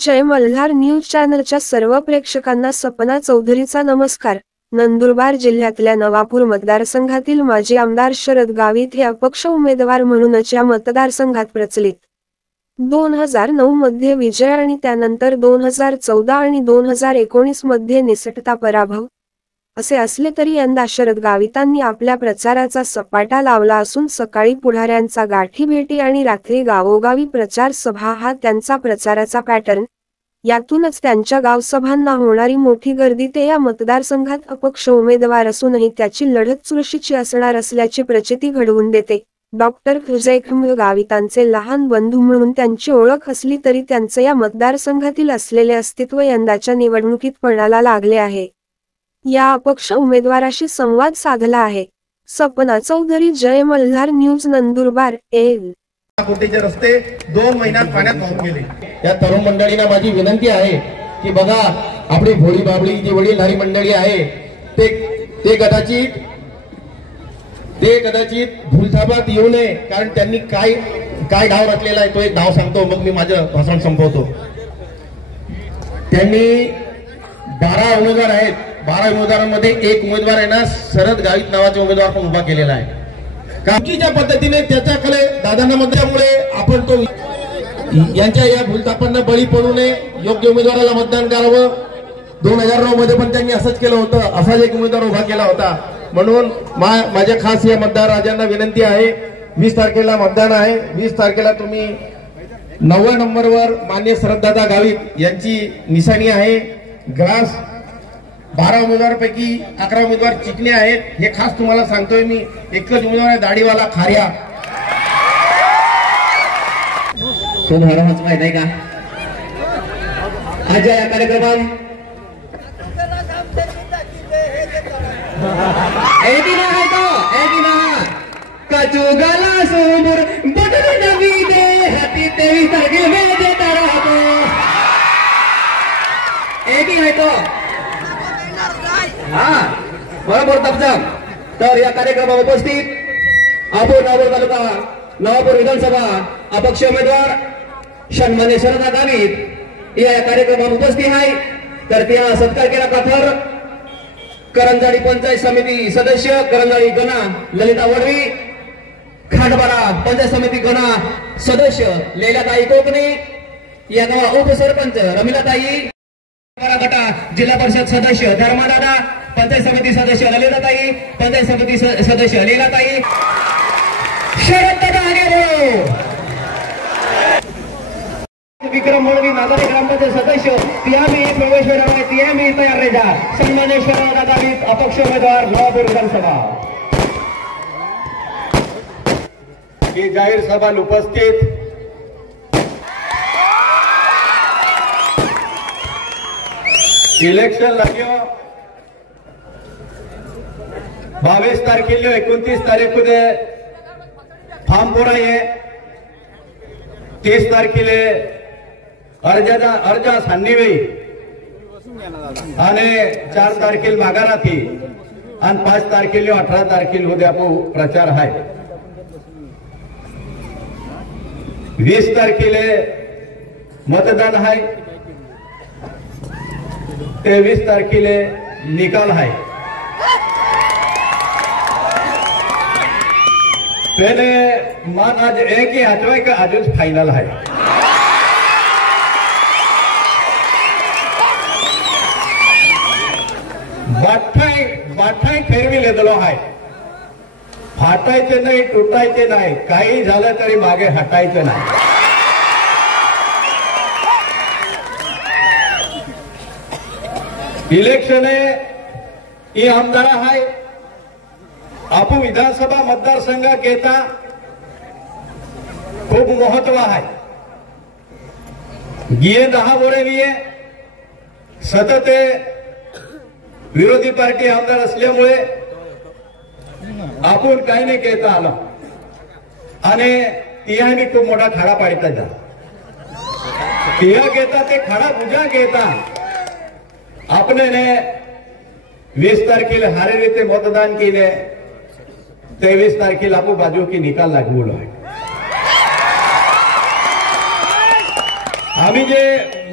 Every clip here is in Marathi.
जय मल्हार न्यूज चॅनलच्या सर्व प्रेक्षकांना सपना चौधरीचा नमस्कार। नंदुरबार जिल्ह्यातल्या नवापूर मतदारसंघातील माजी आमदार शरद गावित हे अपक्ष उमेदवार म्हणूनच या मतदारसंघात प्रचलित 2009 मध्ये विजय आणि त्यानंतर 2014 आणि 2019 मध्ये निसटता पराभव असे असले तरी यंदा शरद गावितांनी आपल्या प्रचाराचा सपाटा लावला असून सकाळी पुढाऱ्यांचा गाठीभेटी आणि रात्री गावोगावी प्रचार सभा हा त्यांचा प्रचाराचा पॅटर्न। यातूनच त्यांच्या गावसभांना होणारी मोठी गर्दी ते या मतदारसंघात अपक्ष उमेदवार असूनही त्याची लढत चुरशीची असणार असल्याची प्रचिती घडवून देते। डॉक्टर जयखंड गावितांचे लहान बंधू म्हणून त्यांची ओळख असली तरी त्यांचे या मतदारसंघातील असलेले अस्तित्व यंदाच्या निवडणुकीत पणाला लागले आहे। या अपक्ष उमेदवाराशी संवाद साधला आहे। सपना चौधरी, जय मल्हार न्यूज, नंदुरबार। कोटीचे रस्ते 2 महिन्यात पाण्यात वाहून गेले। या तरुण मंडळींना माझी विनंती आहे की बघा, आपली भोळी बाबळी जी वडीलधारी मंडळी आहे ते कदाचित भूलथापात येऊ नये, कारण त्यांनी काय डाव रचलेला आहे तो एक डाव सांगतो, मग मी माझं भाषण संपवतो। त्यांनी 12 उमेदवार आहेत, 12 उमेदवारांमध्ये एक उमेदवार आहे ना, शरद गावित नावाचा उमेदवार पण उभा केलेला आहे। कामकीच्या पद्धतीने त्याच्याकडे दादांना मतदानामुळे आपण तो यांच्या या भूलथापांना बळी पडू नये, योग्य उमेदवाराला मतदान करावं। 2009 मध्ये पण त्यांनी असंच केलं होतं, असाच एक उमेदवार उभा केला होता। म्हणून माझ्या खास या मतदार राजांना विनंती आहे, 20 तारखेला मतदान आहे। 20 तारखेला तुम्ही 9व्या नंबरवर माननीय शरददादा गावित यांची निशाणी आहे। ग्रास 12 उमेदवारांपैकी 11 उमेदवार चिकणे आहेत, हे खास तुम्हाला सांगतोय मी। एकच उमेदवार आहे दाढीवाला खार्या, तो महाराज माहित आहे का? आज या कार्यक्रमात कचुगला समोर बटन नवी दे हाती 23 तारखेला देता राहतो। एक आहे तो, हा बरोबर तपजम। तर या कार्यक्रमात उपस्थित आपण नवापूर तालुका नवापूर विधानसभा अपक्ष उमेदवार सन्मान्य शरद गावित या कार्यक्रमात उपस्थित आहे। तर त्या सत्कार केला काथर करंजाडी पंचायत समिती सदस्य करंजाडी गणा ललिता वडवी, खांडबारा पंचायत समिती गणा सदस्य लैलाताई कोकणे, या गावा उपसरपंच रमिलाताई गटा, जिल्हा परिषद सदस्य धर्मादादा, पंचायत समिती सदस्य ललिताताई, पंचायत समिती सदस्य लैलाताई। शरद दादा आगे बढ़ो। विक्रम मोळवी नागरी ग्रामपंचायत सदस्य तियामी प्रवेशवेरामुळे तियामी तयार रह जा। सन्मान्य शरद गावित अपक्ष उमेदवार नवापूर विधानसभा की जाहीर सभा उपस्थित इलेक्शन लाग्यो 22 तारखेला 29 तारीख फॉर्म पूरा है। 30 तारखेला अर्ज सांगणीवेळी आणि 4 तारखेला माघारा थी आणि 5 तारखेला 18 तारखेला उद्या प्रचार आहे। 20 तारखेला मतदान आहे, 23 तारखेला निकाल है। पहले मान आज एक ही आठवें का आज फाइनल है। बाठाई फेरवी लेदलो है, फाटायचे नाही, तुटायचे नाही, काही झालं तरी मागे हटायचं नाही। इलेक्शन ही आमदार आहे, आपण विधानसभा मतदारसंघ घेता खूप महत्व आहे। गिये 10 वर्ष लिए सतत विरोधी पार्टी आमदार असल्यामुळे आपण काही नाही घेता आलं आणि तिहानी खूप मोठा खाडा पाडता जा। तिहा घेता ते खाडा बुजा घेता आपने ने 20 तारखेला हारे रीते मतदान केले, 23 तारखेला आपण बाजू की निकाल लागवलो आहे। आम्ही जे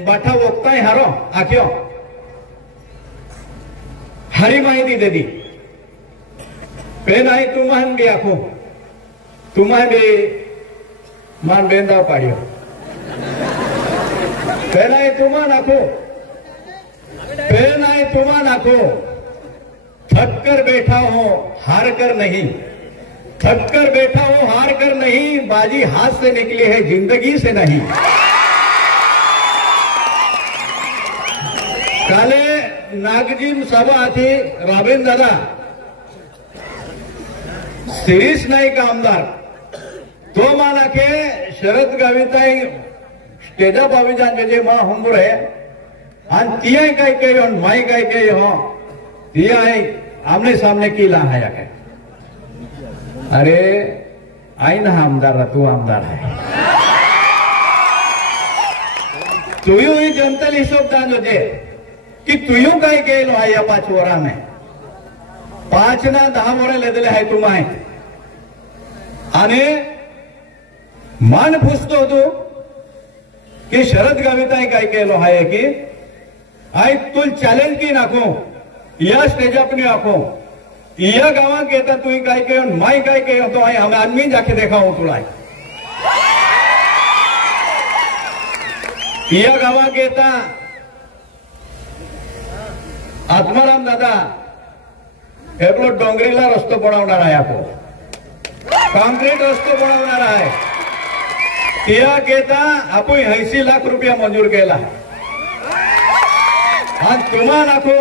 बाठा वोकताय हारो आख्यो हरी माहिती दे दी पेन आई तुमान भी आखो तुमान भी मान बेंदा पाड़ियो पेन आई तुमान आखो पेन आई तुमान आखो थक कर बैठा हो हार कर नहीं, थक कर बैठा हो हार कर नहीं, बाजी हाथ से निकली है जिंदगी से नहीं। काले नागजीम सभा थी राबेन दादा सिरीस नाईक आमदार तो माना के शरद गाविताई स्टेजा बावीजान जे मा हुंबुर है आणि तिये काय कही और माई काय कही हो तिया आमने सामने की ला है काय अरे आई ना आमदार तू आमदार है तुयू ही जनतल हिशोब दान होते कि तुयू काय केलो आहे या 5 वरा में 5 ना 10 वरा लेदले आहे तू माय आणि मान पुसतो तू कि शरद गाविताई काय केलो आहे की आई तुल चॅलेंज की नाखो या स्टेज अपनी आखो या गावा कहता तू काय के माई काय के तो आई हम आदमी जाके देखा हूं तुला या गावा कहता आत्माराम दादा एकलो डोंगरीला रस्तो बनवणार आहे आपण कॉन्क्रीट रस्तो बनवणार आहे त्या कहता आपण 80 लाख रुपया मंजूर केला आणि तुम्हा नाखो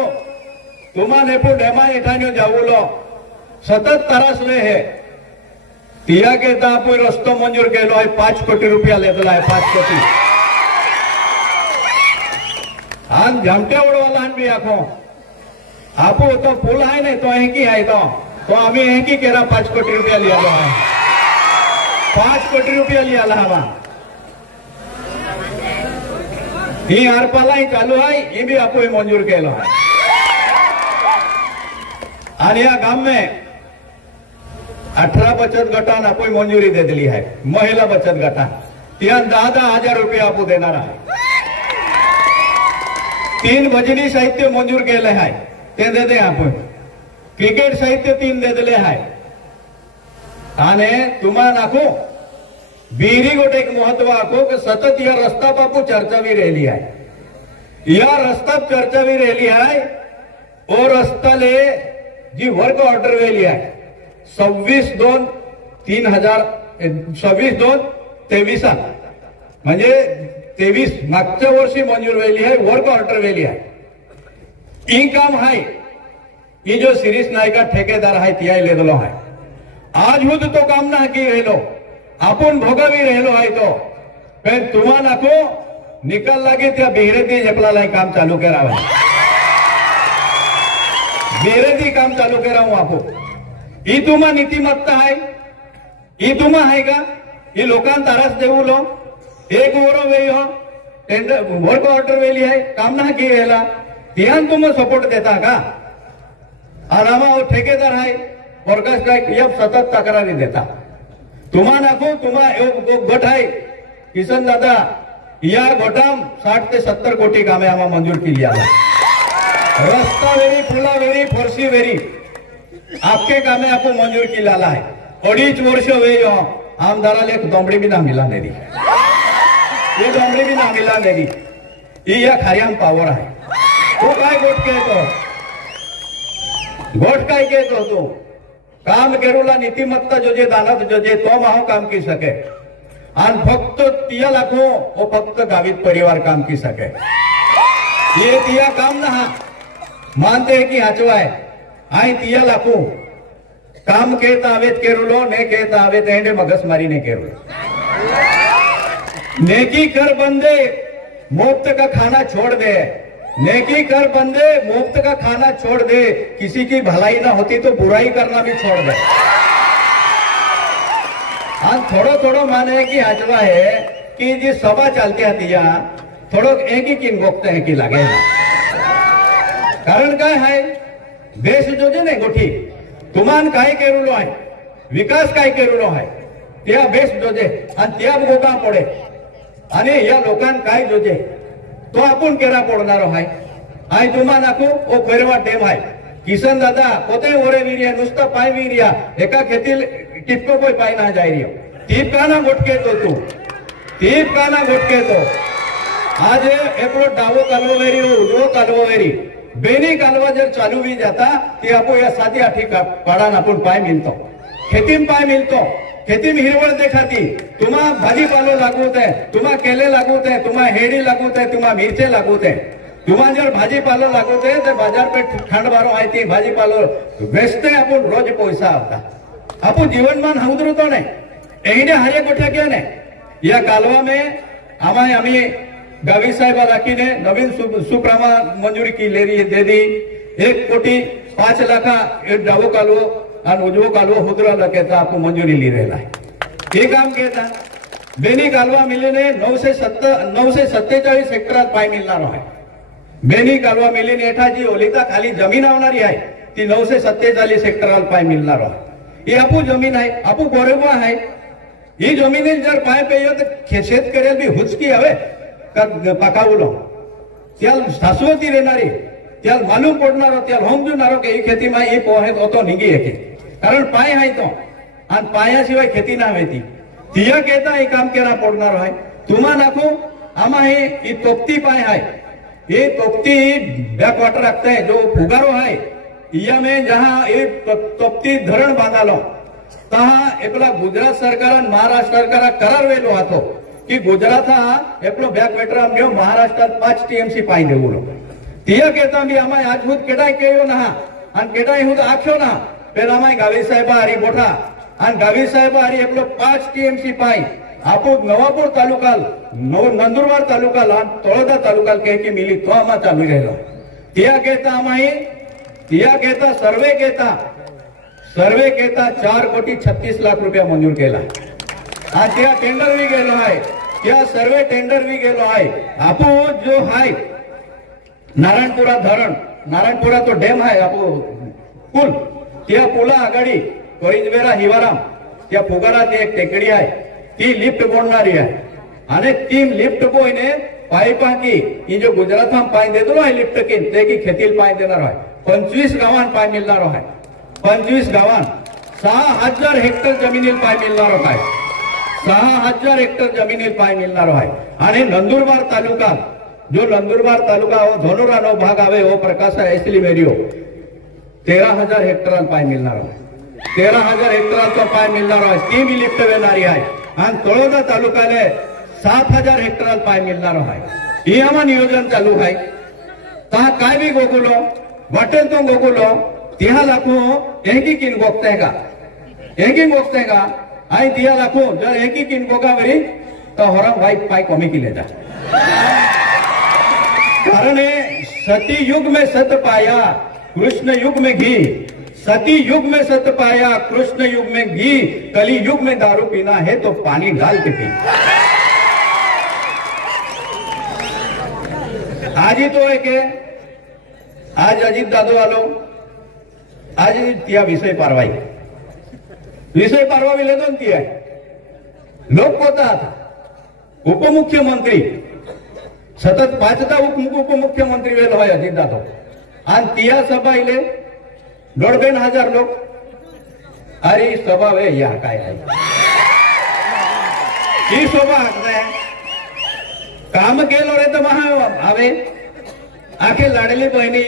तुम्हा नेपो डेमा एठान्यो जावलो सतत तरसले है तिया कहता आपण रस्तो मंजूर केलो आहे 5 कोटी रुपया लेतला आहे 5 कोटी आणि झमट्या उडवाला भी आखो आपो तो पुल आहे नाही तो है की आहे तो आम्ही है की केरा 5 कोटी रुपया लिया है 5 कोटी रुपया लिया हवा ही आरपाला ही चालू आहे ये भी आपो मंजूर केलो है आणि या गांव में 18 बचत गटान आपण मंजुरी दे दिली है महिला बचत गटा त्या 10,000 रुपये आपो देणार आहे 3 भजनी साहित्य मंजूर केले है ते दे दे आपण क्रिकेट साहित्य 3 दे दिले है आणि तुम्हा नाखो बीरी गोटे एक महत्व आखो कि सतत या रस्ता बापू चर्चा भी रहली है या रस्ता चर्चा भी रहली है और रस्ता ले जी वर्क ऑर्डर वेली आहे 26/2/2023 म्हणजे 23 मागच्या वर्षी मंजूर वेली आहे वर्क ऑर्डर वेली आहे ई काम है ये जो सिरीस नायका ठेकेदार है तिया ले दलो है आज हुद तो काम ना की रहलो आपण भोगावी रहलो है तो पण तुम्हा नाको निकाल लागे त्या बेहरेती जपला काम चालू करावा बेरेती काम चालू करा हूं आपको ई तुम्हा नीतिमत्ता है ई तुम्हा है का ये लोकां तारास देऊ लो एक वरो वेई हो टेंडर वर्क ऑर्डर वेली है काम ना की रहला ध्यान तुम सपोर्ट देता का आरामा वो ठेकेदार है वर्कर्स स्ट्राइक ये सतत तक्रारी देता तुम्हा नाखो तुम्हा गट है किशन दादा या गोटाम 60 ते 70 कोटी कामे आम्हा मंजूर केली आहे रस्ता वेरी पुला वेरी फरशी वेरी आपके कामे आपको मंजूर की लाला है 2.5 वर्ष वे आमदाराला एक दोंबडी भी ना मिला नहीं ये दोंबडी भी ना मिला नहीं ये या खारियाम पावर है तो काय गोट कहतो गोट काय कहतो तो काम करूला नीतिमत्ता जो जे दानत जो जे तो माहो काम की सके आणि फक्त 3 लाखो वो फक्त गावित परिवार काम की सके ये तिया काम ना मानते हैं कि हाचवाय आई 3 लाखो काम कहता आवेत केरुलो ने कहता आवेत हेंडे मगजमारी ने केरुलो नेकी कर बंदे मुफ्त का खाना छोड़ दे नेकी कर बंदे मुफ्त का खाना छोड़ दे किसी की भलाई ना होती तो बुराई करना भी छोड़ दे आज थोड़ो थोड़ो माने की हाचवा है कि जी सभा चलती आती थोड़ो एक ही किन गोखते हैं कि लगे कारण काय है देश जो जे ने गोठी तुमान काय केरुलो आहे विकास काय केरुलो आहे त्या बेस जोजे आणि त्या गोगा पडे आणि या लोकांना काय जोजे तो आपण केरा पडणारो हाय आय तुम्हा नाखू ओ खैरवा डेम हाय किसन दादा पोते ओरे वीरिया नुसता पाय वीरिया एका खेतील टिपको कोई पाय ना जाय रियो टीप काना गोटके तो तू टीप काना गोटके तो आज एकड़ो डावो कालवो वेरी उजवो कालवो वेरी बेनी कालवा जर चालू भी जाता ती आपो या साधी आठी पाडान आपण पाय मिळतो खेतीम पाय मिळतो खेतीम हिरवळ देखाती तुम्हा भाजीपालो लागूत आहे तुम्हा केले लागूत आहे तुम्हा हेडी लागूत आहे तुम्हा मिरचे लागूत आहे तुम्हा जर भाजीपालो लागूत आहे तर बाजारपेठ खंडबारो आहे ती भाजीपालो वेचते आपण रोज पैसा आता आपण जीवनमान उतरतो नाही एने हरे गोठ्या क्या नाही या कालवा में हमारे हमें गावी साहेब राखीने नवीन सुप्रमा मंजुरी की ले रही दे दी 1,05 लाख डावो कालवो और उजवो कालवो हुदरा लकेता आपको मंजूरी ली रहेला है ये काम कहता बेनी कालवा मिले ने 9 से 47 हेक्टर पाय मिलना है बेनी कालवा मिले ने एठा जी ओलिता खाली जमीन आवणारी आहे ती 9 से 47 हेक्टर पाय मिलना है ये आपू जमीन है आपू गोरेवा है ये जमीन जर पाय पेयो तो शेतकऱ्याला बी हुचकी हवे पाकावलो त्याल शाश्वती રહેનારી त्याल मालूम पडणारो त्याल समजूनारो के ई खेती में ई पोहे तो निगी एके कारण पाय है तो आणि पायाशिवाय खेती ना वेती तिया कहता हे काम केना पडणारो है तुम्हा नाखो आमा हे ई तोप्ती पाय है ये तोप्ती बैक वाटर रखते हैं जो फुगारो है इया में जहां ये तोप्ती धरण बांधालो तहा एकला गुजरात सरकार आणि महाराष्ट्र सरकार करार वेलो हातो कि गुजरात हा एकलो बैक वाटर आमने महाराष्ट्रात 5 टीएमसी पाय देवलो तिया कहता भी आमा आजहुत केडाय केयो ना आणि केडाय हुद आख्यो ना पेला माय गावी साहेब आरी मोठा आणि गावी साहेब आरी एकलो 5 टीएमसी पाय आपो नवापूर तालुकाल नंदुरबार तालुकाल आणि तळोदा तालुकाल के की मिली तो आमा चालू रहेलो तिया कहता आमाई तिया कहता सर्वे कहता 4,36 लाख रुपया मंजूर केला आज त्या टेंडर भी गेलो आहे त्या सर्वे टेंडर भी गेलो आहे आपो जो हाय नारायणपुरा धरण नारायणपुरा तो डॅम आहे आपो पुल त्या पुला आगाडी कोरिंजवेरा हिवाराम त्या फुगारात एक टेकडी आहे ती लिफ्ट बोलणारी आहे आणि ती लिफ्ट बोयने पायपा की ही जो गुजरात पाय देतो आहे लिफ्ट की ते की खेतील पाय देणार आहे 25 गावांत पाय मिळणार आहे 25 गावांत 6,000 हेक्टर जमिनील पाय मिळणार आहे 6,000 हेक्टर जमिनील पाय मिळणार आहे आणि नंदुरबार तालुका जो नंदुरबार तालुका हो धनोरा नो भाग आवे हो प्रकाश ऐसली मेरियो 13,000 हेक्टर पाय मिळणार आहे 13,000 हेक्टराचा पाय मिळणार आहे ती बी लिफ्ट वेणारी आहे आणि तळोदा तालुक्याले 7,000 हेक्टर पाय मिळणार आहे ही आम्हा नियोजन चालू आहे ता काय बी गोकुलो वाटेल तो गोकुलो तिहा लाखो एकी किन गोगते का आई दिया लाखो जर एकी किन गोगा वरी तो हरम भाई पाई कमी की लेता कारण सती युग में सत पाया कृष्ण युग में घी सती युग में सत पाया कृष्ण युग में घी कली युग में दारू पीना है तो पानी डाल के पी आज ही तो है के आज अजित दादो आलो आज त्या विषय पारवावी लेदो ती आहे लोक कोतात उपमुख्यमंत्री सतत 5दा उपमुख्यमंत्री वेलो है अजित दादो आणि तिया सभा इले 1,500 लोक अरे सभा वे या काय आहे ही सभा आहे काम केलो रे तर महा आवे आखे लाडली बहिणी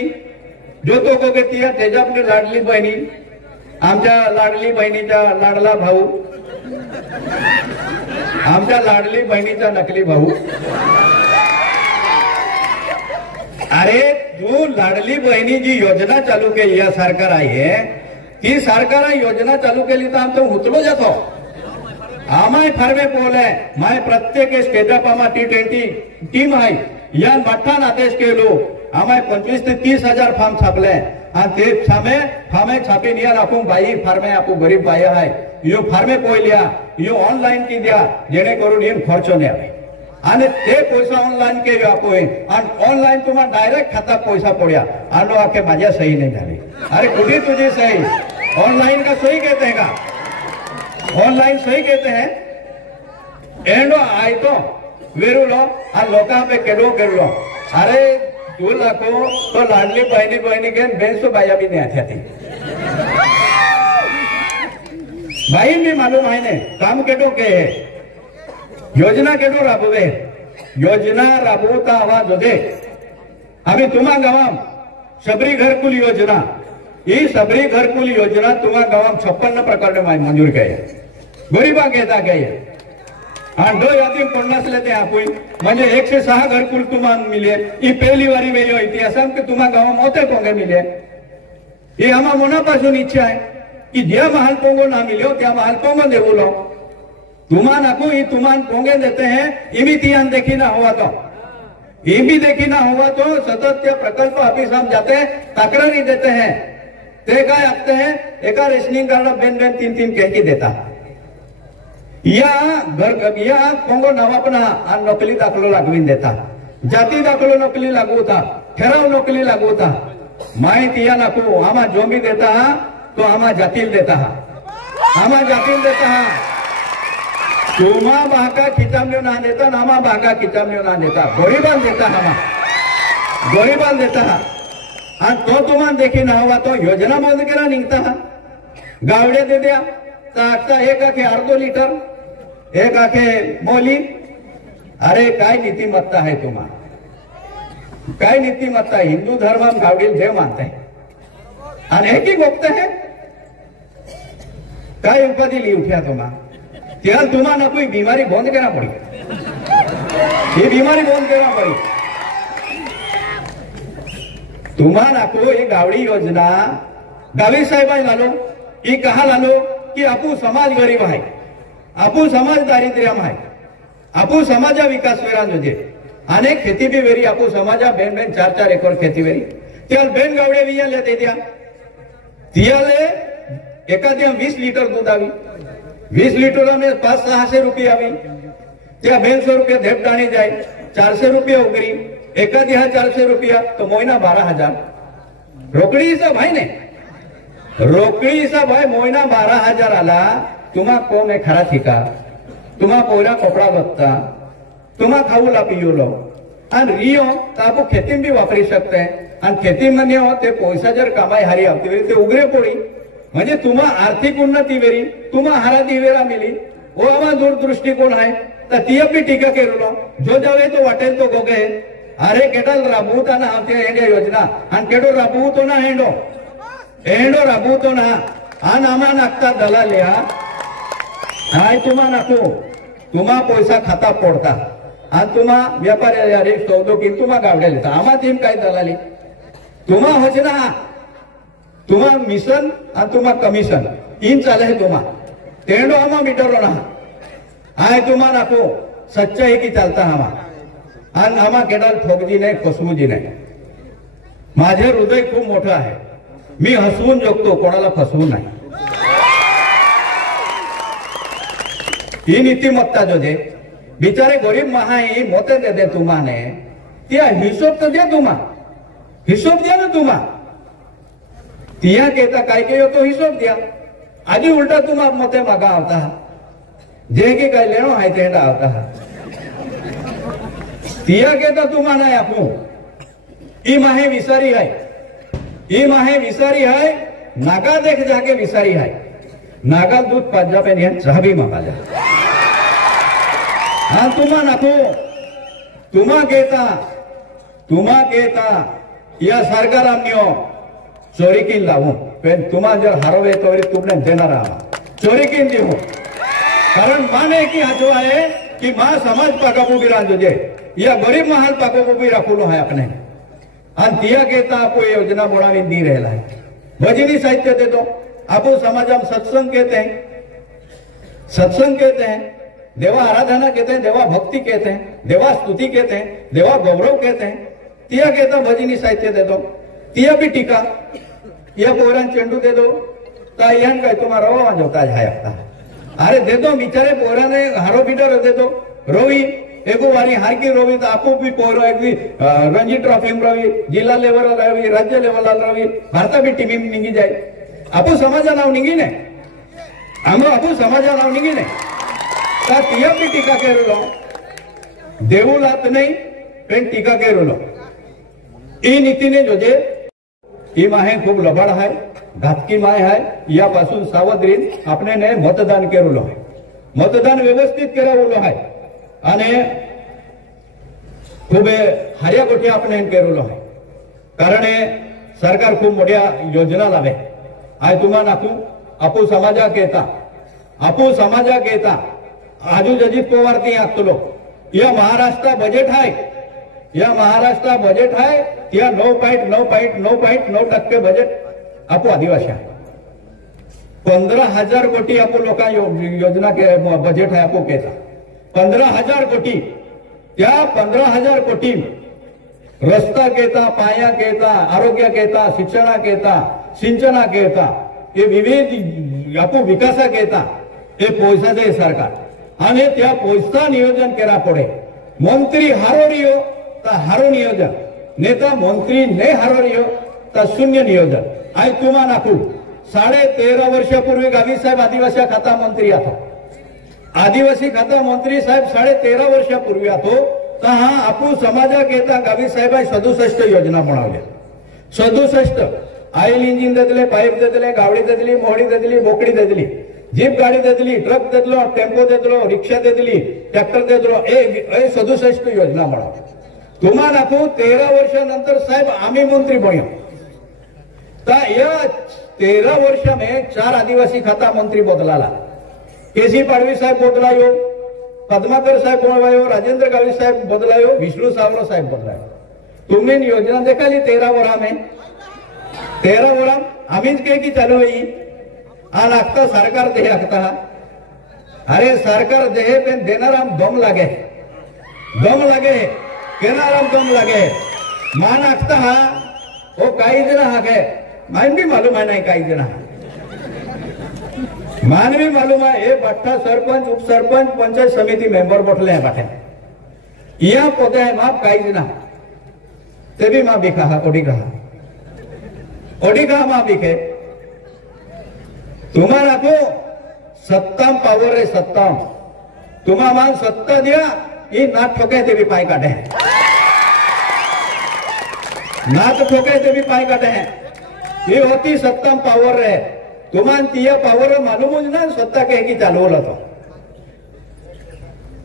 जो तो को तिया तेजापने लाडली बहिणी आमच्या लाडली बहिणीचा लाडला भाऊ आमच्या लाडली बहिणीचा नकली भाऊ अरे जो लाडली बहिणी जी योजना चालू केली या सरकार आहे ती सरकार योजना चालू केली तर आमचं उचलो जातो आम्हाय फार्मे पोले माय प्रत्येक स्टेटअप आम्हा T20 टीम आहे या मठान आदेश केलो आम्हाय 25 ते 30,000 फॉर्म छापले आणि ते फार्मे छापीन या आपण बाई फार्मे आपण गरीब बाई आहे यो फार्मे पोयल्या यो ऑनलाईन की द्या जेणेकरून येऊन खर्च नाही आहे आणि ते पैसा ऑनलाईन केले आपण आणि ऑनलाईन तुम्हाला डायरेक्ट खात्यात पैसा पडया आणि आखे माझ्या सही नाही झाली अरे कुठे तुझी सही ऑनलाइन का सही कहते हैं का ऑनलाइन सही कहते हैं एंडो आय तो वेरुलो आणि लोकां पे केडो केलो अरे तू लाखो तो लाडली बहनी के बेंसो बाया भी नहीं आती थी भाई भी मालूम है ने काम केडो के योजना केडो राबवे योजना राबवता आवाज होते आम्ही तुम्हा गावाम सबरी घरकुल योजना ही सबरी घरकुल योजना तुम्हा गावाम 56 प्रकारने मंजूर केली गरीबा घेता गेली आणि 2 यादी 50 लेते आपण म्हणजे 106 घरकुल तुम्हाला मिले ही पहिली वारी वेळी होती असं की तुम्हा गावाम होते कोंगे मिले ही आम्हा मनापासून इच्छा आहे की ज्या महाल पोंगो ना मिलो त्या महाल पोंगो देवो लो तुमान आपको ही तुमान पोंगे देते हैं ये भी तियान देखी ना हुआ तो ये भी देखी ना हुआ तो सतत त्या प्रकल्प ऑफिस हम जाते हैं तक्रारी देते हैं ते काय आखते हैं एका रेशनिंग कार्ड बेन 3 कह के देता या घर या पोंगो नवापना आणि नोकरी दाखलो लागवीन देता जाती दाखलो नोकरी लागवता ठराव नोकरी लागवता माहिती या नको आम्हा जो भी देता तो आम्हा जातील देता आम्हा जातील देता तुम्हा बाका खिचामण्यो ना देता नामा बाका खिचामण्यो ना देता गरीबान देता हमा गरीबान देता आणि तो तुम्हाला देखी ना हवा तो योजना बंद करा निघता गावडे दे द्या ताकता एक आखे अर्धो लिटर एक आखे मोली अरे काय नीतिमत्ता है तुम्हा काय नीतिमत्ता हिंदू धर्म गावडील देव मानते हैं आणि एक ही गोपते हैं काय उपाधि ली उठ्या तुम्हा त्याल तुम्हाला कोई बीमारी बंद करना पड़ी ये बीमारी बंद करना पड़ी तुम्हाला को ये गावडी योजना गावी साहेब लालो ये कहा लालो कि आपू समाज गरीब है आपू समाज दारिद्र्यम है आपू समाजा विकास वेरान होते अनेक खेती भी वेरी आपू समाजा बेन 4 एकर खेती वेरी त्याल बेन गावडे विया लेते द्या तियाले एखाद्या 20 लिटर दूध आवी 20 लिटर में 500-600 रुपये आवी त्या 200 रुपये धेप डाणी जाए 400 रुपये उगरी एखादी 400 रुपया तो महीना 12,000 रोकड़ी हिसाब भाई ने रोकड़ी हिसाब भाई महीना 12,000 आला तुम्हा को में खरा ठिका तुम्हा पोरा कपड़ा लगता तुम्हा खाऊ ला पियो लो आणि रियो तर आपण खेती भी वापरी शकते आणि खेती मध्ये हो ते पैसा जर कमाई हारी आवती वेळी ते उगरे पोडी म्हणजे तुम्हा आर्थिक उन्नती वेरी तुम्हा हारा दिवेरा मिली वो आम्हा दूरदृष्टिकोन आहे तर ती भी टीका केलो जो जावे तो वाटेल तो गोगे अरे केटल राबवता ना आमच्या हेंड्या योजना आणि केडो राबवतो ना हेंडो राबवतो ना आणि आम्हा नागता दलाल्या हाय तुम्हा नको तुम्हा पैसा खाता पडता आणि तुम्हा व्यापारी अरे सौदो की तुम्हा गावड्या लिहिता आम्हा टीम काय दलाली तुम्हा होच ना तुम्हा मिशन आणि तुम्हा कमिशन इन चाले है तुम्हा तेंडो आम्हा मीटरो ना हाय तुम्हा नको सच्चाई की चालता आम्हा आणि आम्हा केडाल ठोकजी नाही फसवूजी नाही माझे हृदय खूप मोठं आहे मी हसवून जगतो कोणाला फसवून नाही ही नीतिमत्ता जो दे बिचारे गरीब महाई मोते दे दे तुम्हाने त्या हिशोब तो दे तुम्हा हिशोब दिया ना तुम्हा तिया कहता काय के तो हिशोब दिया आधी उलटा तुम्हा मते मागा आवता जे की काय लेनो है तेंडा आवता तिया कहता तुम्हा नाही आपू ई माहे विसारी है नागा देख जाके विसारी है नागा दूध पाजा पे नियन चाह भी मागा जा हाँ तुम्हा नाको तुम्हा कहता या सरकार आम्ही चोरी की लावू पण तुम्हा जर हरवे तो तुमने देणार चोरी की देऊ कारण माने की हाचो आहे कि मां समाज पाकाबू भी रांधो जे या गरीब महाल पाकाबू भी रखूलो है अपने आणि तिया कहता आपको योजना बनावी दी रहेला है भजनी साहित्य देतो आपो समाजम सत्संग कहते हैं देवा आराधना कहते हैं देवा भक्ति कहते हैं देवा स्तुति कहते हैं देवा गौरव कहते हैं तिया कहता भजनी साहित्य दे दो तिया भी टीका या पोरान चेंडू दे दो तायन काय तुम्हारा रवा जोता है अरे दे दो बिचारे पोराने हारो बीटर दे दो रोवी एगो वारी हार की रोवी तो आपको भी पोरो एक भी रणजी ट्रॉफी में रवी जिला लेवल रवी राज्य लेवल रवी भारत भी टीम में निगी जाए आपको समाजा नाव निगी ने हम आपको समाजा नाव निगी ने ता तिया भी टीका केलो देऊलात नहीं पण टीका केलो ई नीतीने जोजे ही माहे खूब लबाड आहे, घातकी माय आहे, यापासून सावध राहीन आपणे ने मतदान केलो आहे, मतदान व्यवस्थित करावलो आहे आणि खूप हार्या गोष्टी आपण केलो आहे. कारण सरकार खूप मोठ्या योजना लावे आय तुम्हा नाकू आपू समाजाक येता आजू अजित पवार ती आखतलो या महाराष्ट्र बजेट आहे, या महाराष्ट्र बजेट आहे त्या 9.9% बजेट आपू आदिवासी आहे. 15,000 कोटी आपू लोक योजना के बजेट आहे आपू केता 15,000 कोटी. त्या 15,000 कोटी रस्ता केता, पाया केता, आरोग्य केता, शिक्षणा केता, सिंचना केता, हे विविध आपू विकासा केता हे पैसा दे सरकार आणि त्या पैसा नियोजन करा पडे. मंत्री हारोरियो तर हारो नियोजन, नेता मंत्री ने हारोरियो तर शून्य नियोजन. आज तुम्हा नाकू 13.5 वर्षापूर्वी गावी साहेब आदिवासी खाता मंत्री आतो, आदिवासी खाता मंत्री साहेब 13.5 वर्षापूर्वी आतो तर हा आपू समाजाक येता गावी साहेब 67 योजना बनवल्या. 67 आयल इंजिन देतले, पाईप देतले, गावडी देतली, मोहडी देतली, बोकडी देतली, जीप गाडी देतली, ट्रक देतलो, टेम्पो देतलो, रिक्षा देतली, ट्रॅक्टर देतलो, 67 योजना बनवल्या. तुम्हा नाकू 13 वर्षानंतर साहेब आम्ही मंत्री बन्यो तर या 13 वर्ष में 4 आदिवासी खाता मंत्री बदलाला. केसी पाडवी साहेब बदलायो, पद्माकर साहेब बदलायो, राजेंद्र गावी साहेब बदलायो, विष्णु सावरो साहेब बदलायो. तुम्ही योजना देखाली 13 वर्षा में 13 वर्षा आम्हीच के की चालू है आ लागता सरकार दे आखता. अरे सरकार दे पण देणाराम दम लागे, दम लागे, केनाराम दम लागे. मान आखता हा वो काही जण हाके मान भी मालूम है नहीं काही जण मान भी मालूम है. ये बट्टा सरपंच, उप सरपंच, पंचायत समिति मेंबर बटले हैं बाटे यहाँ पोते है माप काही जण ते भी माँ बिखा ओडिका माँ बिखे. तुम्हारा को सत्ताम पावर है, सत्ताम तुम्हा मान सत्ता दिया ये नाथ ठोके ते भी पाई काटे हैं, नाथ ठोके ते भी पाई काटे हैं. ये होती सत्ताम पावर है. तुम्हान तिया पावर मालूम ना स्वतः कहे की चालवलं तो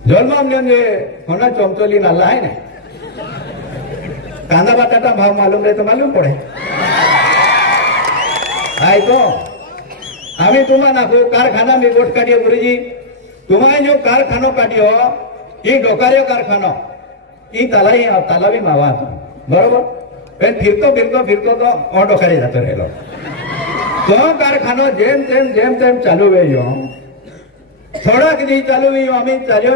जन्म म्हणजे होना चमचोली नाला है ना. कांदा बटाटा भाव मालूम रहे तो मालूम पड़े आय तो आम्ही तुम्हा नाखो कारखाना में गोट काटियो गुरुजी. तुम्हारे जो कारखानो काटियो ये डोकारियो कारखानो ये तालावी मावा बरोबर पण फिरतो तो और डोकारे जातो रहेलो. तो कारखानो जेम तेम चालू वेयो थोड़ा किती चालू वेयो आम्ही चाल्यो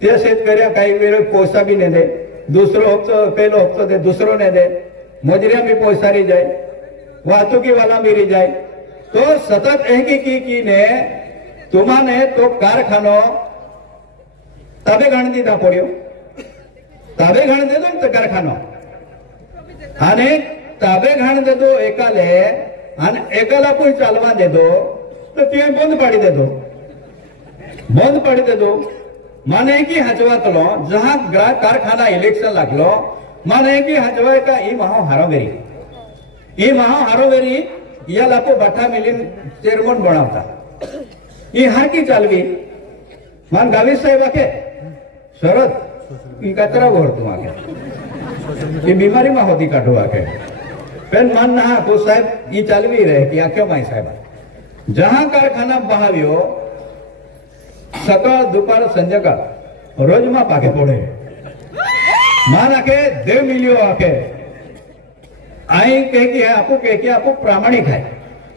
ते शेतकऱ्या काही वेळ पैसा भी नहीं दे, दूसरो हफ्तो पहलो हफ्तो दे दूसरो नहीं दे, मजरिया भी पैसा रही जाए, वाहतुकी वाला भी रही जाए. तो सतत की ने तुम्हाने तो कारखानो ताबे घाण दीधा पड्यो, ताबे घाण दे दो तो कारखानो आणि ताबे घाण दे दो एकाले आणि एकाला पण चालवा दे दो तो ते बंद पाडी दे दो. माने की हजवातलो जहां कारखाना इलेक्शन लागलो माने की हजवाय का ई महा हारोवेरी या लापो बठा मिलीन चेअरमन बनवता ई हार की चालवी. मान गावी साहेब आखे शरद ई कचरा भरतो आखे ई बीमारी में होती काढू आखे पण मान ना को साहेब ई चालवी रहे की आखे माई साहेब जहां कारखाना बहाव्यो सकाळ दुपार संध्याकाळ रोज मा पाके पडे मान आखे देव मिलियो आखे आई कह कि आपू प्रामाणिक है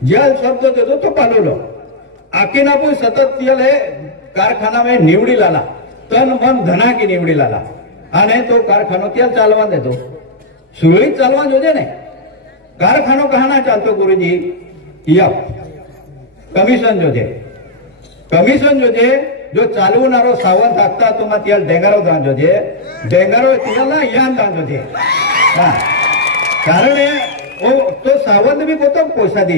जल शब्द दे दो तो पालूलो आखिन आपू सतत है कारखाना में निवडी लाला तन मन धना की निवडी लाला आने तो कारखानो त्या चालवा दे दो सुरळीत चालवा जोजे ने कारखानो कहाना चालतो गुरुजी या कमिशन जोजे जो चालवणारो सावंत आखता तुम्हा त्या डेंगारो दान जोजे डेंगारो त्याला यान दान जोजे हां कारण तो सावंत भी पोतो पैसा दी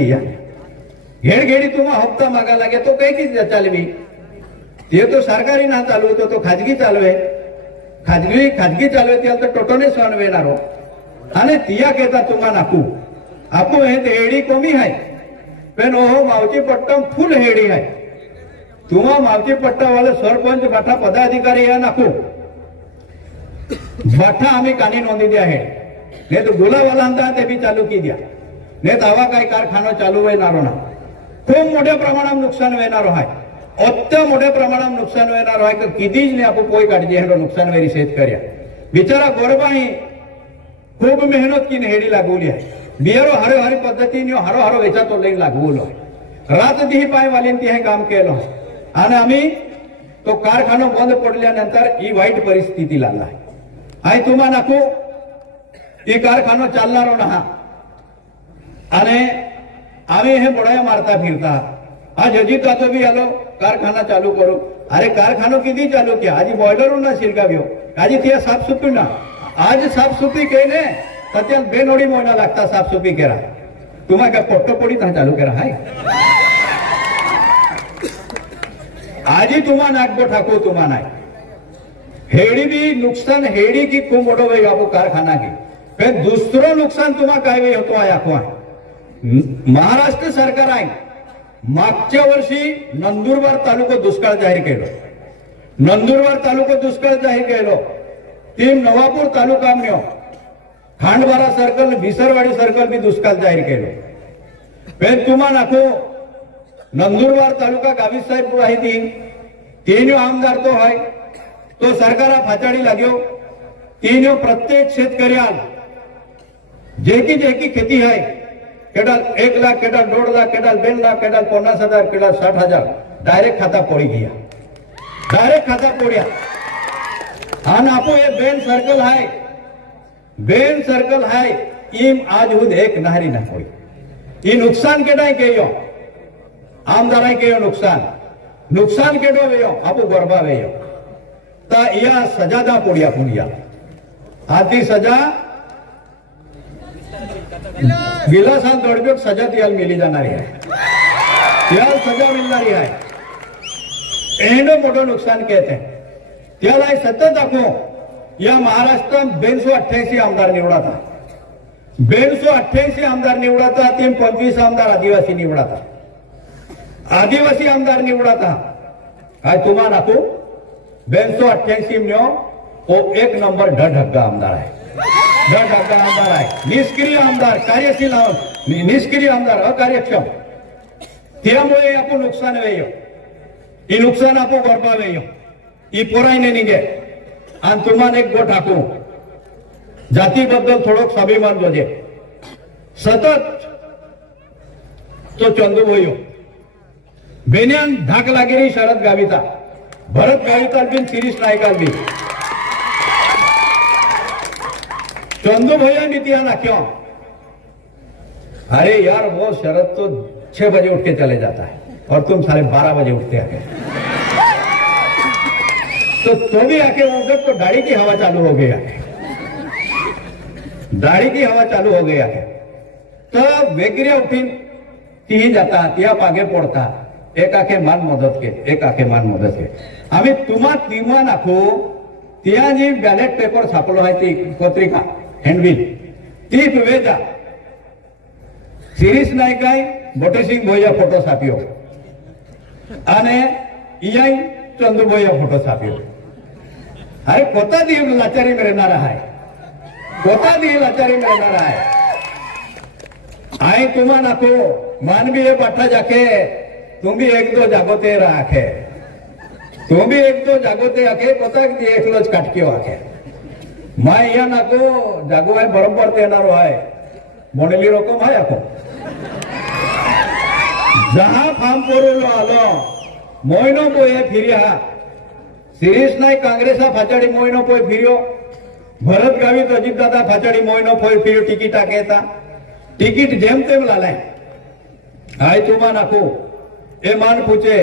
घेड़ घेड़ी तुम्हा हफ्ता मागा लगे तो कई की चालवी ते तो सरकारी ना चालवतो, तो खाजगी चालवे. खाजगी चालवे त्याला तर टोटोने सण वेणारो आणि तिया घेता तुम्हा नाकू आपू हे हेडी कमी आहे पण ओहो मावची पट्टम फुल हेडी आहे. तुम्हा मावची पट्टा वाले सरपंच बाठा पदाधिकारी या नाकू बाठा आम्ही कानी नोंदी द्या आहे नाही तर गुलावाला ते बी चालू की द्या नाही तर आवा काही कारखाना चालू होणार ना. खूप मोठ्या प्रमाणात नुकसान होणार आहे. अत्य मोठ्या प्रमाणात नुकसान होणार आहे की कितीच नाही आपण पोय काढजी हे नुकसान वेरी शेतकऱ्या बिचारा गोरबाही खूप मेहनत की हेडी लागवली आहे. बियारो हरी पद्धतीने हरो वेचा तो लई लागवलो आहे. रात दिही पाय वालीन ती हे काम केलं आणि आम्ही तो कारखाना बंद पडल्यानंतर ही वाईट परिस्थिती लागला आहे. आई तुम्हा नाकू ही कारखाना चालणार ना आणि आम्ही हे बोडाया मारता फिरता आज अजित दादा भी आलो कारखाना चालू करो. अरे कारखाना किती चालू किया आजी बॉयलर ना शिरकाव्यो आजी त्या साफसुफी ना आज साफसुफी केले तर त्या बेनोडी मोयना लागता साफसुफी करा. तुम्हा काय पोट्टपोडी चालू करा हाय आजी तुम्हा नागबो ठाकू तुम्हा नाही हेडी भी नुकसान हेडी की खूप मोठं भाई बापू कारखाना की पण दुसरं नुकसान तुम्हा काय वेळ होतो आहे. महाराष्ट्र सरकार आहे मागच्या वर्षी नंदुरबार तालुका दुष्काळ जाहीर केलं. नंदुरबार तालुका दुष्काळ जाहीर केलं. ती नवापूर तालुका मिळो खांडबारा सर्कल भिसरवाडी सर्कल बी दुष्काळ जाहीर केलं. पण तुम्हा नाखो नंदुरबार तालुका गावित साहेब आहे तीन आमदार तो आहे तो सरकारा फाचाडी लाग्यो. तीन प्रत्येक शेतकऱ्याला जेकी खेती है केडाल 1 लाख केडाल 1.5 लाख केडाल 2 लाख केडाल 50,000 केडाल 60,000 डायरेक्ट खाता पड़ी गया. डायरेक्ट खाता पड़िया आणि आपो ये बेन सर्कल है इम आज हुद एक नहरी ना कोई ये नुकसान केडाय केयो आमदाराय केयो नुकसान केडो वेयो आपो गरबा वेयो ता या सजा दा पड़िया पुनिया आती सजा गिलासान दौड़बेक सजा त्याल मिली जाणारी आहे. त्याला सजा मिळणारी आहे. एवढं मोठं नुकसान कहते त्याला सतत दाखवू या महाराष्ट्रात 288 आमदार निवडाता 288 आमदार निवडाता 25 आमदार आदिवासी निवडाता आदिवासी आमदार निवडाता काय तुम्हा नाकू 288 मिळो तो 1 नंबर ढढग्गा आमदार आहे. ढढग्गा आमदार आहे. निष्क्रिय आमदार कार्यशील निष्क्रिय आमदार अकार्यक्षम त्यामुळे आपण नुकसान वेयो ही नुकसान आपण गरबा वेयो ही पोरायने निघे आणि तुम्हाला एक गोट टाकू जातीबद्दल थोडं स्वाभिमान जोजे सतत तो चंदू होयो बेन्यान धाक लागेरी शरद गाविता भरत गाविता बिन शिरीष नायकाल बी चंदू भैया नीतिया ना क्यों. अरे यार वो शरद तो 6 बजे उठ के चले जाता है और तुम साढ़े 12 बजे उठते आके तो भी आके उधर तो दाढ़ी की हवा चालू हो गई आके दाढ़ी की हवा चालू हो गई आके तो वेगरिया उठीन तीही जाता तिया पागे पडता एक आखे मान मदत के आम्ही तुम्हा नाखो तिया जी बॅलेट पेपर छापलो आहे ती पत्रिका हँडबिल ती वेजा शिरीष नायकाय बोटेसिंग भैया फोटो छापियो आणि इयाई चंदू भैया फोटो छापियो. अरे कोता दी लाचारी में रहना रहा है कोता दी लाचारी में रहना रहा है. आई तुम्हा नाको मानवी ये बाठा जाके तुम भी 1-2 जागोते राखे तुम भी 1-2 जागोते आखे कोता एकलोच काटक्यो आखे माय या नाको जागो है बरोबर तेनारो है मोनेली रकम है आखो जहां फार्म पोरुलो आलो मोयनो पोये फिरिया शिरीष नाईक काँग्रेसा फाचाडी मोयनो पोय फिरियो भरत गावित अजित दादा फाचाडी मोयनो पोय फिरियो टिकीटा घेता टिकीट जेम तेम लालाय. आय तुम्हा नाखो ए मान पूछे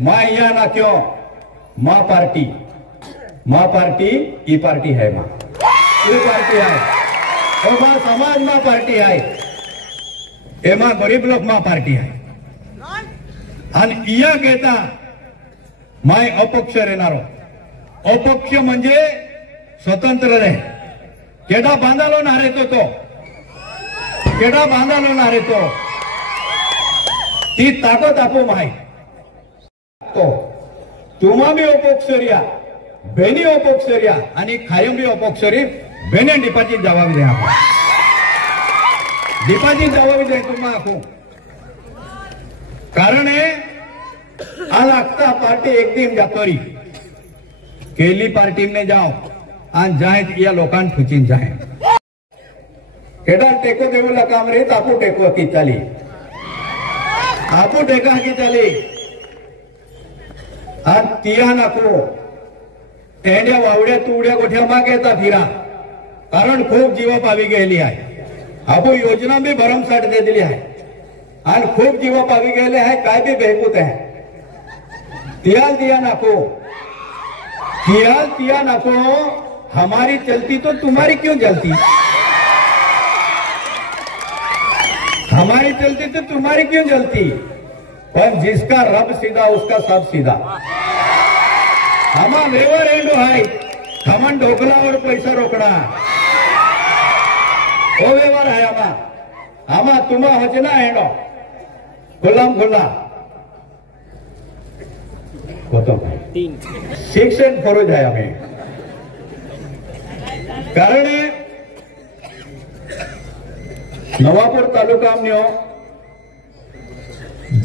मां या ना क्यों मां पार्टी ई पार्टी है मां ई पार्टी है और मां समाज मां पार्टी है ए मां गरीब लोग मां पार्टी है आणि इया कहता माय अपक्ष રહેનારો अपक्ष म्हणजे स्वतंत्र रे केडा बांधालो ना रे तो केडा बांधालो ना रे तो ती ताकद आपो माय तो तुम्हा बी अपक्षरिया बेनी अपक्षरिया आणि खायम बी अपक्षरी बेने डिपाजिट जवाब दे आप डिपाजिट जवाब दे तुम्हा आखो कारण है आ लगता पार्टी एक दिन जातोरी केली पार्टी में जाओ आज जाए या लोकांन ठुचीन जाए केडा टेको देवला काम रे आपू टेको की चली आपू टेका की चली आज तिया नको तेंड्या वावड्या तुवड्या गोठ्या मागे येता फिरा कारण खूप जीव पावी गेली आहे आपू योजना भी भरमसाठ दे दिली आहे आणि खूप जीव पावी गेले आहे काय भी बेहकूत आहे तियाल दिया नको तियाल तिया नको हमारी चलती तो तुम्हारी क्यों जलती हमारी चलती तो तुम्हारी क्यों जलती पर जिसका रब सीधा उसका सब सीधा हमा नेवर एंड है खमन ढोकला और पैसा रोकड़ा वो व्यवहार है हमा तुम्हा हजना एंडो गुलाम खुला शिक्षण फरोज है हमें कारण नवापूर तालुका में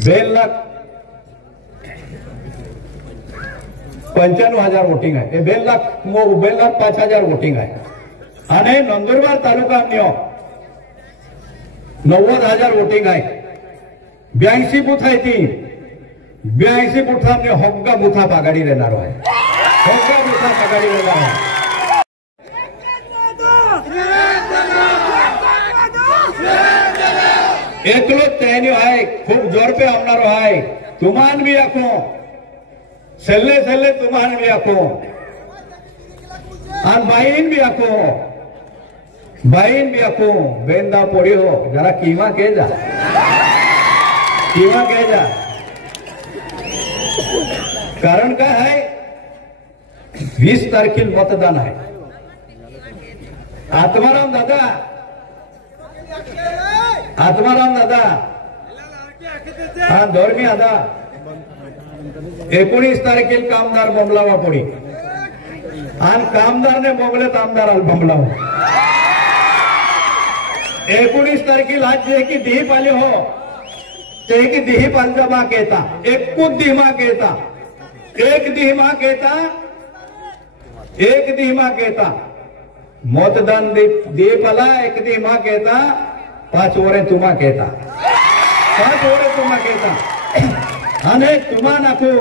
2,95,000 वोटिंग है 2,05,000 वोटिंग है आणि नंदुरबार तालुका में 90,000 वोटिंग है 82 बूथ है ती 82 बूथा में होग्गा बूथा आघाडी रहना है होग्गा बूथा आघाडी रहना है एकलो तैन्यो है खूब जोर पे हमनारो है तुमान भी आखो सेल्ले सेल्ले तुमान भी आखो और बाइन भी आखो बेंदा पोड़ी हो जरा कीमा के जा कारण काय है 20 तारखेला मतदान है आत्माराम दादा हा धोरमी आता 19 तारखेला कामदार बोंबलावा पडी आणि कामदारने बोंबलेत आमदाराला बोंबलावा 19 तारखेला आज जे की दिही पाले हो ते की दिही पालचा माग येता एक दिमाग येता मतदान दीपाला एक दिमाग येता 5 वरे तुम्हा कहता आणि तुम्हा नको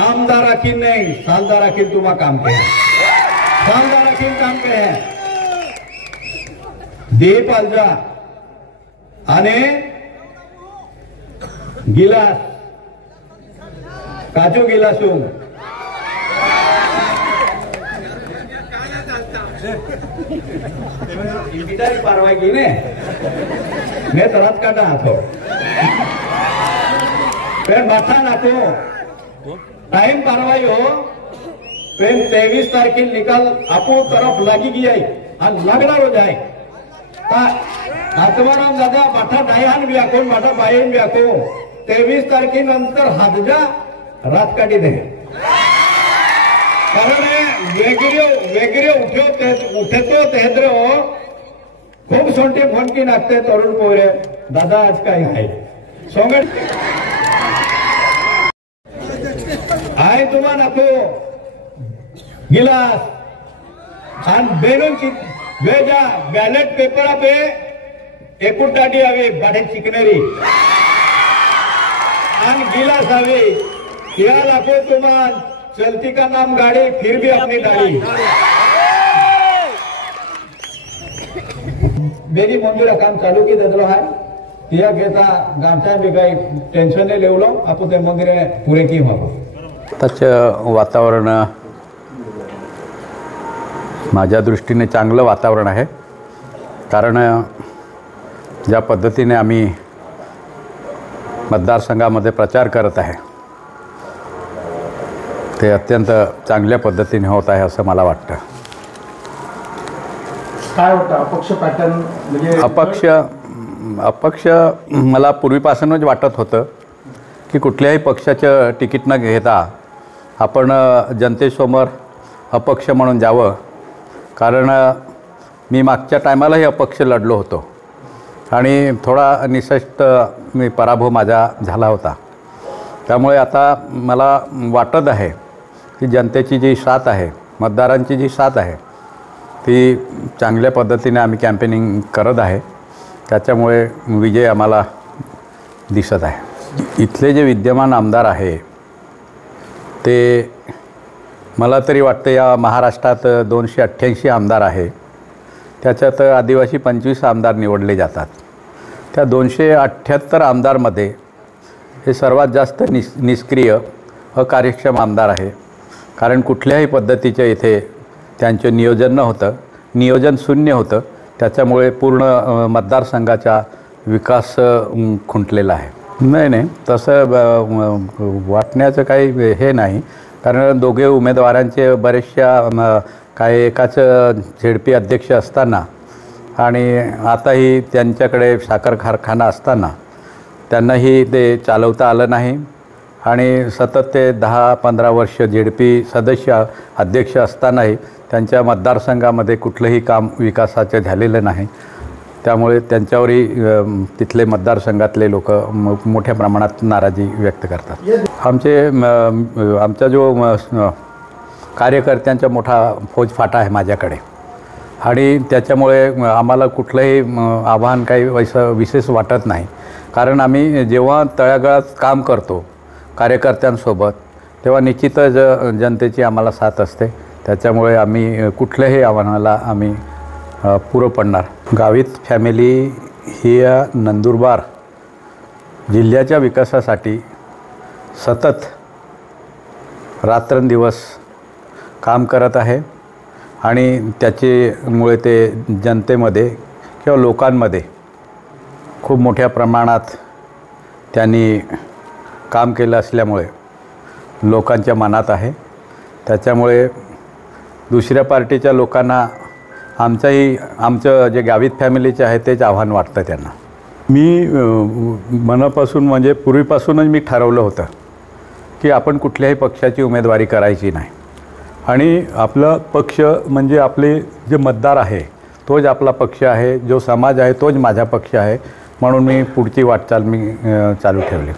आमदार राखीन नहीं सालदार राखीन तुम्हा काम के दीपाल जा आणि गिलास काजू गिलासू गिटारी पारवाई की ने मैं तरत काटा हाथो फिर माथा नाको टाइम पारवाई हो फिर 23 तारखेला निकाल आपो तरफ लागी गई और लगना हो जाए आत्माराम दादा माथा डायहान भी आखो माथा बायन भी आखो 23 तारखेनंतर हातजा रात काढी दे कारण वेगरे उठतो तेहद्र खूप सोंटे फोनकी नागते तरुण पोरे दादा आज काय आहे सोंगट आय तुम्हा नको गिलास आणि बेनून वेजा बैलेट पेपर पे एकूण दाटी आवे बाटे चिकनेरी आणि गिलास आवे या लाखो तुम्हा चलती का नाम गाड़ी फिर भी अपनी दाढ़ी मेरी मंदिर काम चालू की ददलो है तिया घेता गामचा भी काही टेन्शन नाही लेवलो आपण ते मंदिर पुरे की व्हावं आताचं वातावरण माझ्या दृष्टीने चांगलं वातावरण आहे कारण ज्या पद्धतीने आम्ही मतदारसंघामध्ये प्रचार करत आहे ते अत्यंत चांगल्या पद्धतीने होत आहे असं मला वाटतं. काय वाटतं अपक्ष पॅटर्न म्हणजे अपक्ष मला पूर्वीपासूनच वाटत होतं की कुठल्याही पक्षाचं तिकीट न घेता आपण जनतेसमोर अपक्ष म्हणून जावं. कारण मी मागच्या टायमालाही अपक्ष लढलो होतो आणि थोडा निशस्त मी पराभव माझा झाला होता. त्यामुळे आता मला वाटत आहे की जनतेची जी साथ आहे, मतदारांची जी साथ आहे, ती चांगल्या पद्धतीने आम्ही कॅम्पेनिंग करत आहे. त्याच्यामुळे विजय आम्हाला दिसत आहे. इथले जे विद्यमान आमदार आहे ते मला तरी वाटतं या महाराष्ट्रात 288 आमदार आहे. त्याच्यात आदिवासी 25 आमदार निवडले जातात. त्या 278 आमदारमध्ये हे सर्वात जास्त निष्क्रिय अकार्यक्षम आमदार आहे. कारण कुठल्याही पद्धतीच्या इथे त्यांचं नियोजन न होतं, नियोजन शून्य होतं. त्याच्यामुळे पूर्ण मतदारसंघाचा विकास खुंटलेला आहे. नाही, तसं वाटण्याचं काही हे नाही. कारण दोघे उमेदवारांचे बरेचशा काही एकाच झेडपी अध्यक्ष असताना आणि आताही त्यांच्याकडे साखर कारखाना असताना त्यांनाही ते चालवता आलं नाही आणि सतत ते 10-15 वर्ष झेडपी सदस्य अध्यक्ष असतानाही त्यांच्या मतदारसंघामध्ये कुठलंही काम विकासाचं झालेलं नाही. त्यामुळे त्यांच्यावरही तिथले मतदारसंघातले लोक मोठ्या प्रमाणात नाराजी व्यक्त करतात. आमचा जो कार्यकर्त्यांचा मोठा फौजफाटा आहे माझ्याकडे आणि त्याच्यामुळे आम्हाला कुठलंही आव्हान काही विशेष वाटत नाही. कारण आम्ही जेव्हा तळागाळात काम करतो कार्यकर्त्यांसोबत तेव्हा निश्चितच जनतेची आम्हाला साथ असते. त्याच्यामुळे आम्ही कुठल्याही आव्हानाला आम्ही पुरं पडणार. गावित फॅमिली ही या नंदुरबार जिल्ह्याच्या विकासासाठी सतत रात्रंदिवस काम करत आहे आणि त्याच्यामुळे ते जनतेमध्ये किंवा लोकांमध्ये खूप मोठ्या प्रमाणात त्यांनी काम केलं असल्यामुळे लोकांच्या मनात आहे. त्याच्यामुळे दुसऱ्या पार्टीच्या लोकांना आमचं जे गावित फॅमिलीचे आहे तेच आव्हान वाटतं त्यांना. मी मनापासून म्हणजे पूर्वीपासूनच मी ठरवलं होतं की आपण कुठल्याही पक्षाची उमेदवारी करायची नाही आणि आपला पक्ष म्हणजे आपले जे मतदार आहे तोच आपला पक्ष आहे, जो समाज आहे तोच माझा पक्ष आहे. म्हणून मी पुढची वाटचाल चालू ठेवली.